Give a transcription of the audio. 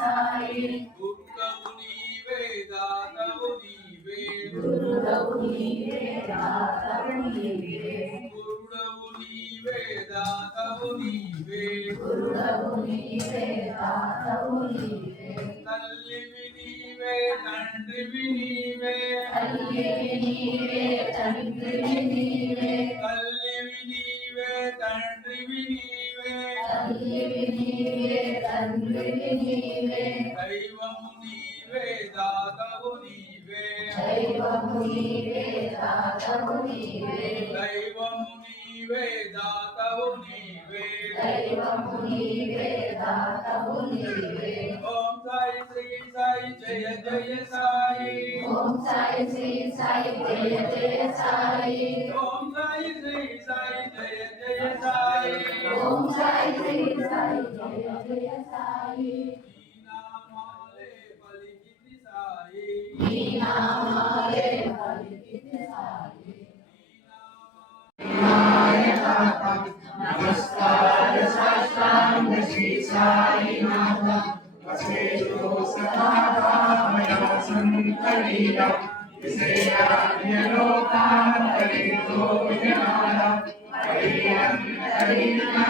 సాయి గురుడవు నీవే దాతవు నీవే గురుడవు నీవే దాతవు నీవే గురుడవు నీవే దాతవు నీవే గురుడవు నీవే దాతవు నీవే తల్లివి నీవే తండ్రివి నీవే తల్లివి నీవే తండ్రివి నీవే తల్లివి నీవే తండ్రివి నీవే తల్లివి నీవే తండ్రివి నీవే దైవము నీవే దాతవు నీవే దైవము నీవే దాతవు నీవే దైవము నీవే దాతవు నీవే దైవము నీవే దాతవు నీవే ఓం సాయి శ్రీ సాయి జయ జయ సాయి ఓం సాయి శ్రీ సాయి జయ జయ సాయి ఓం సాయి శ్రీ సాయి జయ జయ సాయి ఓం సాయి శ్రీ సాయి జయ జయ సాయి నీ నామాలే పలికితి సాయి నీ నామాలే పలికితి సాయి नमस्कार साष्टांग श्री साई नाथ वसेतो सदा मया संकलिता विषयान्यलोकान्तरितो विज्ञान परियन्त्रिणा